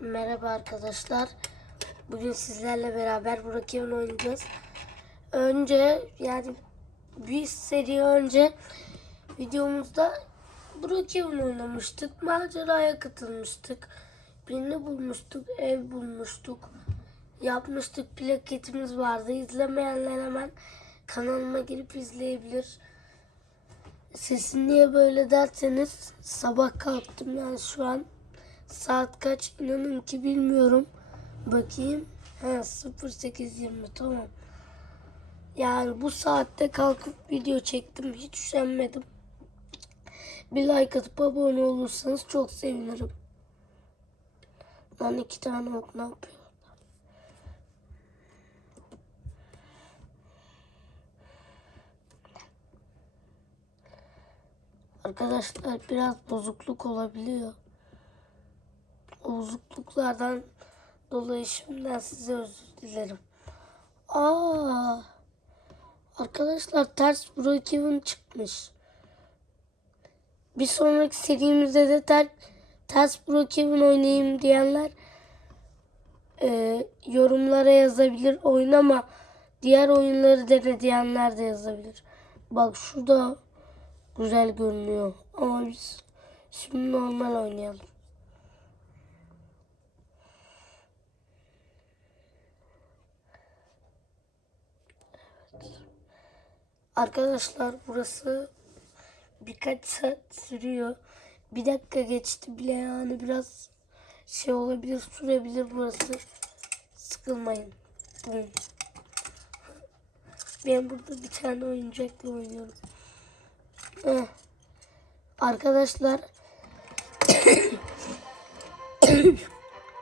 Merhaba arkadaşlar. Bugün sizlerle beraber Brookhaven oynayacağız. Önce yani bir seri önce videomuzda Brookhaven oynamıştık. Maceraya katılmıştık. Birini bulmuştuk, ev bulmuştuk. Yapmıştık, plaketimiz vardı. İzlemeyenler hemen kanalıma girip izleyebilir. Sesin niye böyle derseniz sabah kalktım yani şu an saat kaç inanın ki bilmiyorum. Bakayım. Ha 08.20 tamam. Yani bu saatte kalkıp video çektim. Hiç üşenmedim. Bir like atıp abone olursanız çok sevinirim. Lan iki tane ok ne yapıyor? Arkadaşlar biraz bozukluk olabiliyor. Bozukluklardan dolayı şimdiden size özür dilerim. Aa, arkadaşlar ters Brookhaven çıkmış. Bir sonraki serimizde de ter, ters Brookhaven oynayayım diyenler e, yorumlara yazabilir. Oynama diğer oyunları dene diyenler de yazabilir. Bak şurada güzel görünüyor. Ama biz şimdi normal oynayalım. Arkadaşlar burası birkaç saat sürüyor. Bir dakika geçti bile yani biraz şey olabilir sürebilir burası. Sıkılmayın. Bum. Ben burada bir tane oyuncakla oynuyorum. Eh. Arkadaşlar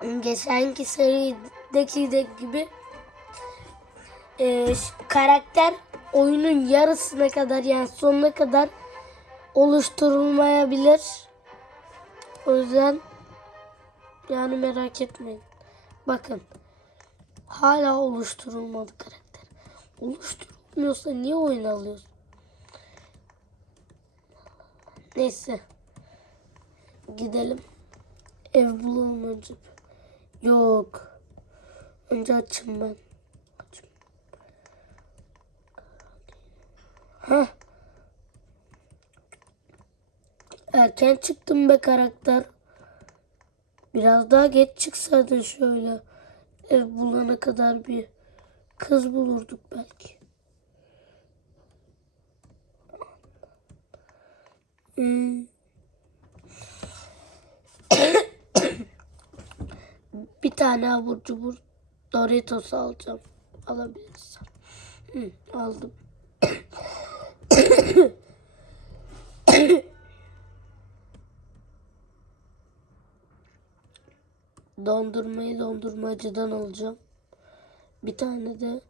geçenki serideki de gibi e, karakter oyunun yarısına kadar yani sonuna kadar oluşturulmayabilir. O yüzden yani merak etmeyin. Bakın hala oluşturulmadı karakter. Oluşturulmuyorsa niye oyun alıyorsun? Neyse. Gidelim. Ev bulalım önce. Yok. Önce açayım ben. Heh. Erken çıktım be karakter. Biraz daha geç çıksaydın şöyle. Ev bulana kadar bir kız bulurduk belki. Hmm. bir tane abur cubur Doritos alacağım. Alabilirsen. Hı, aldım. Dondurmayı dondurmacıdan alacağım. Bir tane de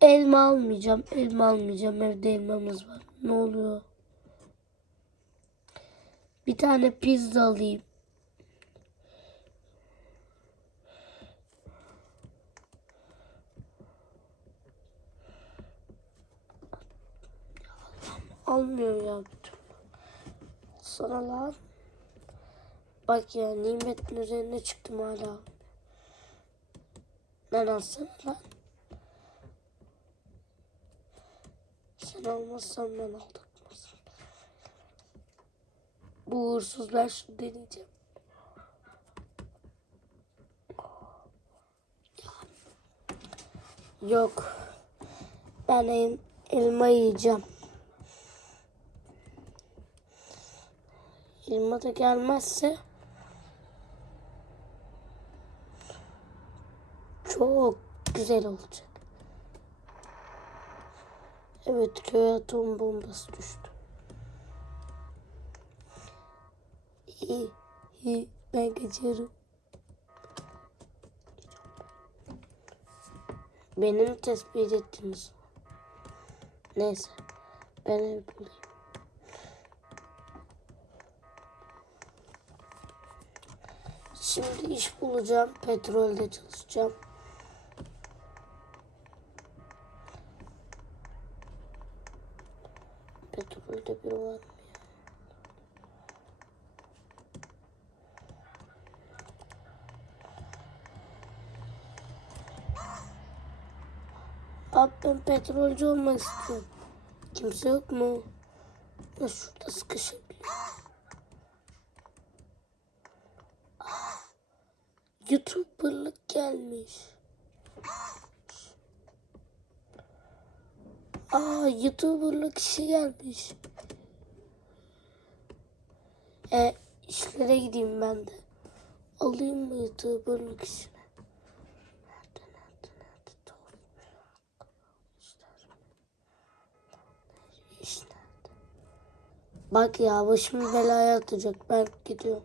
elma almayacağım. Elma almayacağım. Evde elmamız var. Ne oluyor? Bir tane pizza alayım. Almıyor ya bütün. Sana lan. Bak ya nimetin üzerine çıktım hala. Lan alsana lan. Sen almazsan ben aldatmazsın. Bu uğursuzlar şunu deneyeceğim. Yok. Ben el, elma yiyeceğim. Elma da gelmezse çok güzel olacak. Evet köy atom bombası düştü. İyi, iyi. Ben kaçıyorum. Benim tespit ettiniz. Neyse. Ben ev bulayım. Şimdi iş bulacağım. Petrolde çalışacağım. Petrolde bir var mı? Abi ben petrolcü olmak istiyorum. Kimse yok mu? Ya şurada sıkışabiliyor. Aa, YouTuber'lık gelmiş. Aa YouTuber'lık işi gelmiş. E işlere gideyim ben de. Alayım mı YouTuber'lık işini? Bak ya başımı belaya atacak. Ben gidiyorum.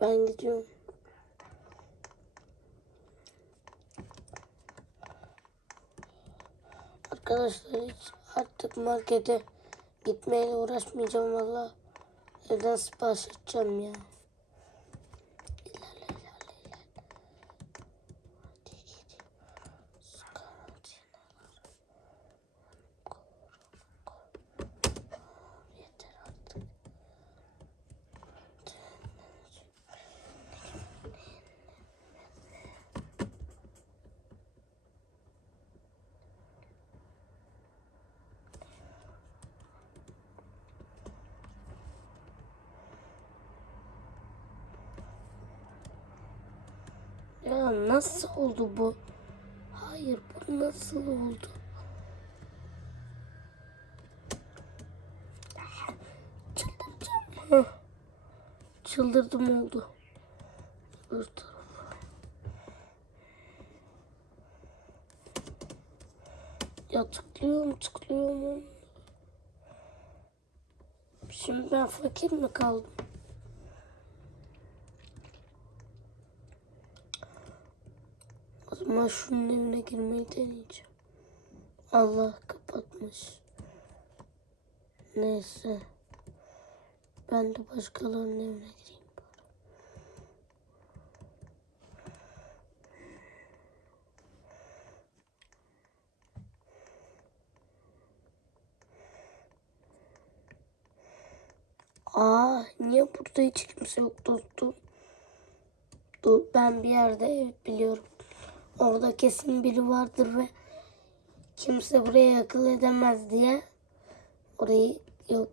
Ben gidiyorum. Arkadaşlar hiç artık markete gitmeyle uğraşmayacağım valla. Evden sipariş edeceğim ya. Ya nasıl oldu bu? Hayır bu nasıl oldu? Çıldıracağım. Hah. Çıldırdım oldu. Öbür. Ya tıklıyorum tıklıyorum. Şimdi ben fakir mi kaldım? O zaman şunun evine girmeyi deneyeceğim. Allah kapatmış. Neyse. Ben de başkalarının evine gireyim. Aa, niye burada hiç kimse yok dostum? Dur ben bir yerde ev biliyorum. Orada kesin biri vardır ve kimse buraya akıl edemez diye. Orayı yok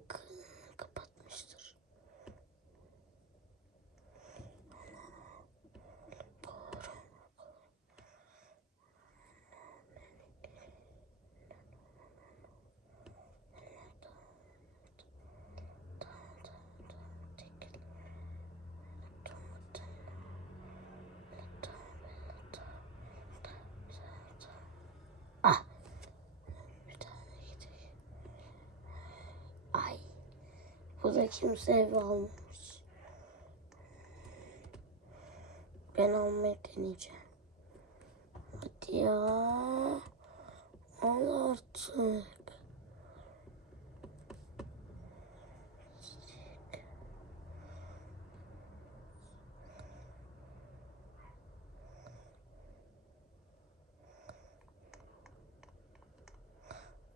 Burada kimse ev almamış. Ben almayı deneyeceğim. Hadi ya. Al artık.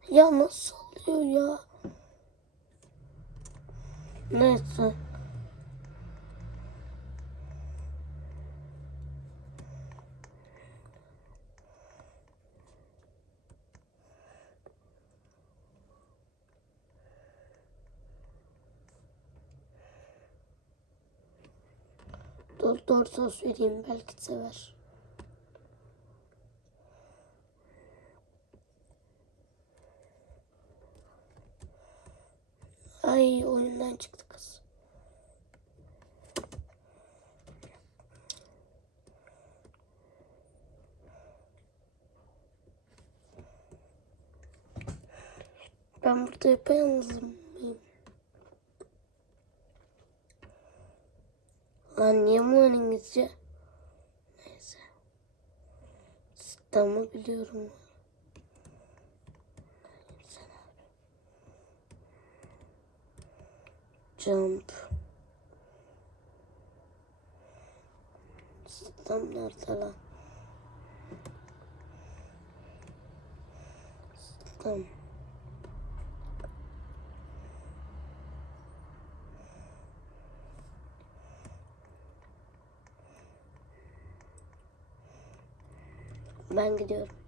Ya nasıl oluyor ya? Neyse. Dur doğru sos vereyim belki sever. Ay oyundan çıktı kız. Ben burada yapayalnızım mıyım? Lan niye bunlar İngilizce? Neyse. Sistemi biliyorum. jump. Tam nerede lan? Tam. Ben gidiyorum.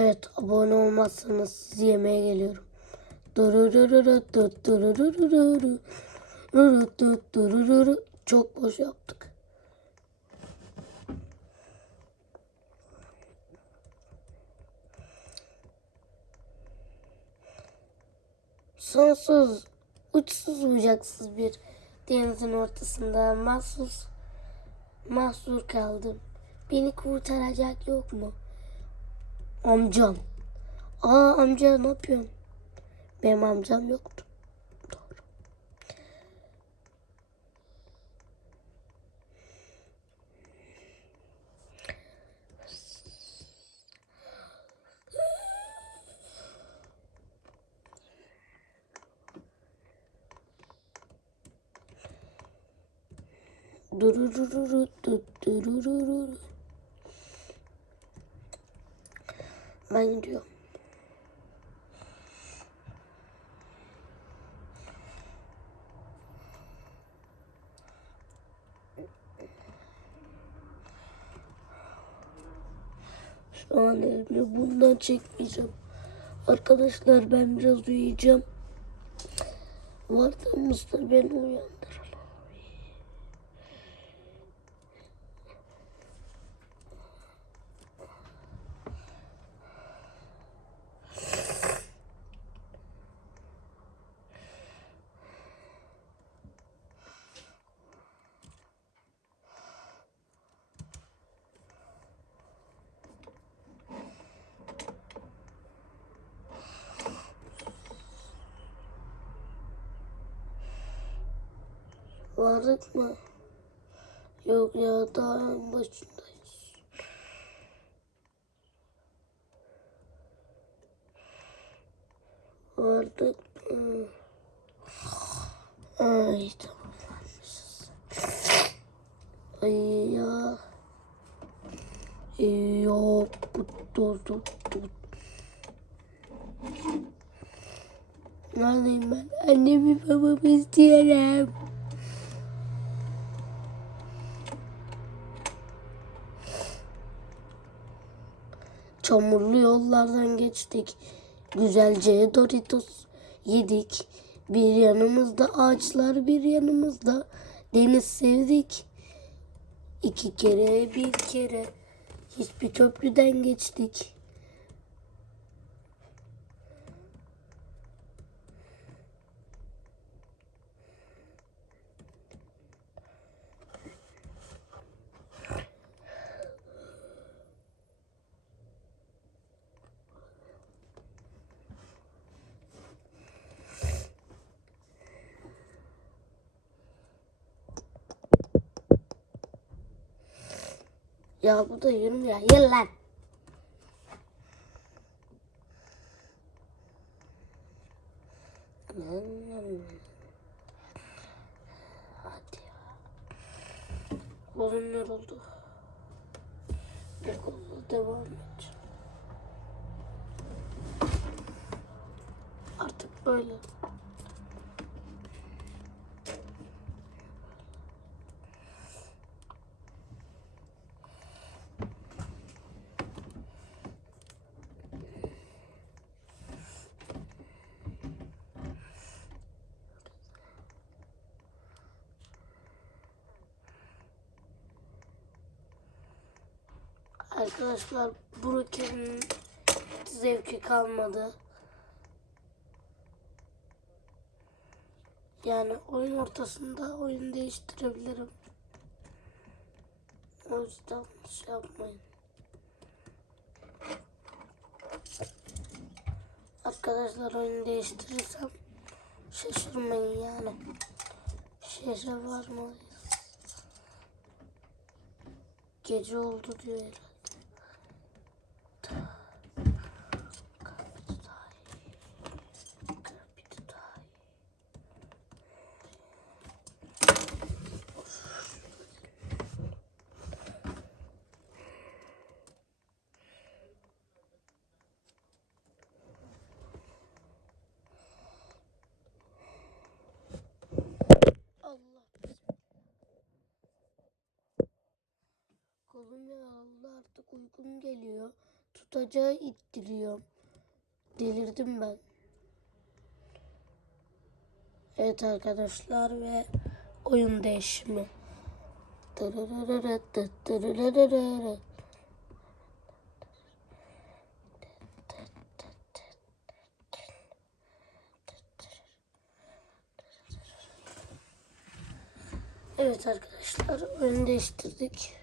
Evet abone olmazsanız sizi yemeğe geliyorum. Çok boş yaptık. Sonsuz, uçsuz bucaksız bir denizin ortasında mahsus, mahsur kaldım. Beni kurtaracak yok mu? Amcam. Aa amca ne yapıyorsun? Benim amcam yoktu. Doğru. Dururururu, Ben gidiyorum. Şu an elimi bundan çekmeyeceğim. Arkadaşlar ben biraz uyuyacağım. Vardığımızda beni uyandırın. Vardık mı? Yok ya daha en başındayız. Vardık mı? Ay tamam varmışız. Ay ya. Ya. Bu dur dur dur. Neredeyim ben? Annemi babamı istiyorum. Çamurlu yollardan geçtik. Güzelce Doritos yedik. Bir yanımızda ağaçlar, bir yanımızda deniz sevdik. İki kere, bir kere hiçbir köprüden geçtik. Ya bu da yürümüyor. Yıl lan. Hadi ya. Kolum yoruldu. Bu kolla devam edeceğim. Artık böyle. Arkadaşlar Brookhaven'in zevki kalmadı. Yani oyun ortasında oyun değiştirebilirim. O yüzden şey yapmayın. Arkadaşlar oyunu değiştirirsem şaşırmayın yani. Şaşa var mı? Gece oldu diyor aklım geliyor. Tutacağı ittiriyor. Delirdim ben. Evet arkadaşlar ve oyun değişimi. Evet arkadaşlar oyunu değiştirdik.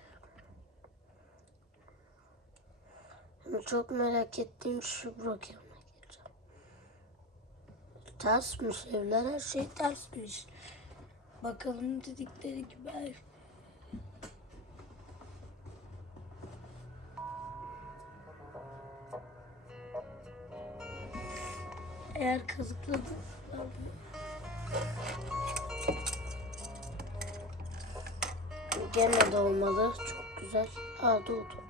Çok merak ettiğim şu Brokeman'a gireceğim. Tersmiş evler her şey tersmiş. Bakalım dedikleri gibi. Eğer kazıkladı Gene de olmadı. Çok güzel. Aa doğdu.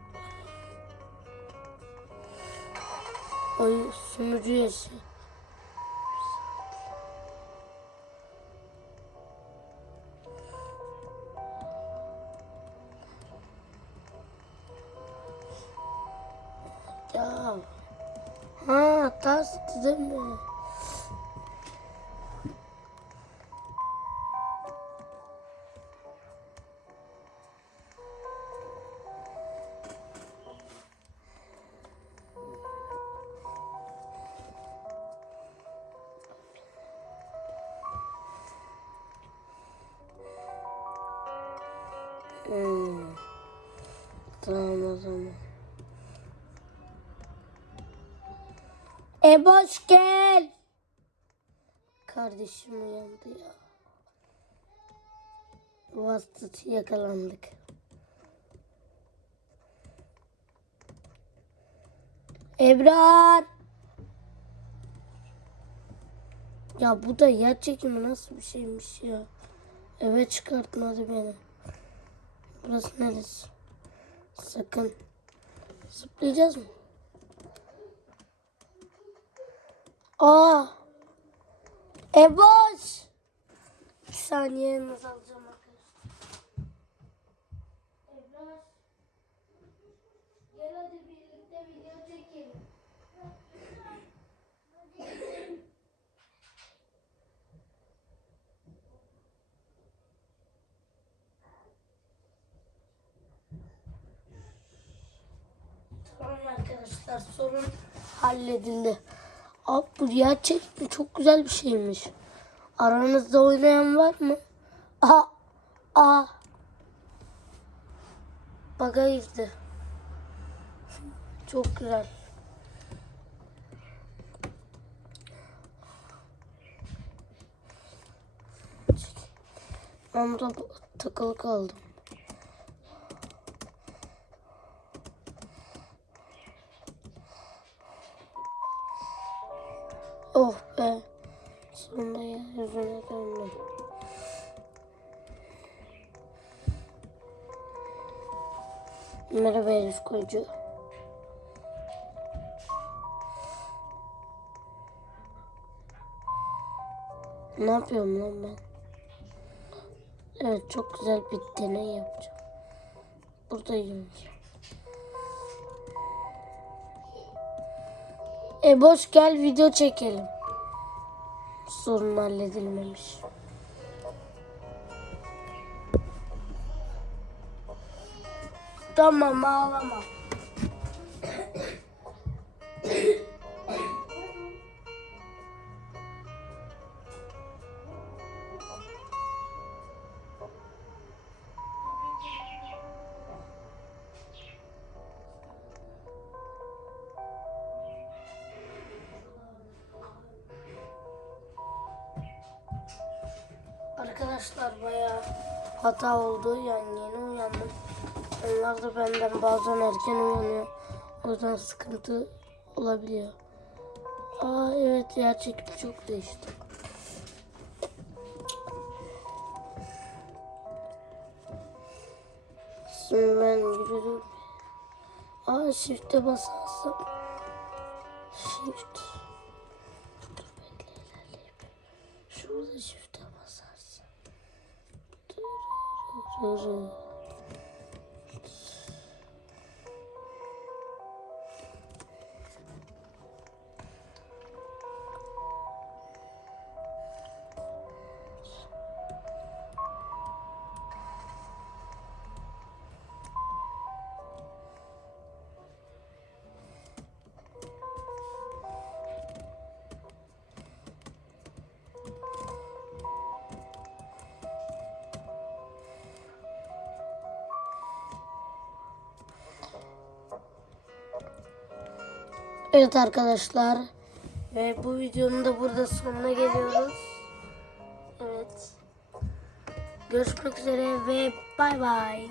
Oy sunucu yesi. Ya. Ha, ters değil mi? Eboş gel. Kardeşim uyandı ya. Vasıtı yakalandık. Ebrar. Ya bu da yer çekimi nasıl bir şeymiş ya. Eve çıkartmadı beni. Burası neresi? Sakın. Zıplayacağız mı? Aa! Eboş! Bir saniye yanınıza alacağım arkadaşlar. Gel hadi birlikte sorun halledildi. Abi bu gerçekten çok güzel bir şeymiş. Aranızda oynayan var mı? Aha. Aa. Baga girdi. Çok güzel. Ben burada takılı kaldım. Koyucu. Ne yapıyorum lan ben? Evet çok güzel bir deney yapacağım. Buradayım. E boş gel video çekelim. Sorun halledilmemiş. Tamam ağlama. Arkadaşlar bayağı hata oldu. Yani yeni uyandım. Onlar da benden bazen erken uyanıyor. O yüzden sıkıntı olabiliyor. Aa evet yer çekimi çok değişti. Şimdi ben yürüdüm. Aa shift'e basarsam. Shift. Şurada shift'e basarsın. Dur, dur, dur. Evet arkadaşlar. Ve bu videonun da burada sonuna geliyoruz. Evet. Görüşmek üzere ve bay bay.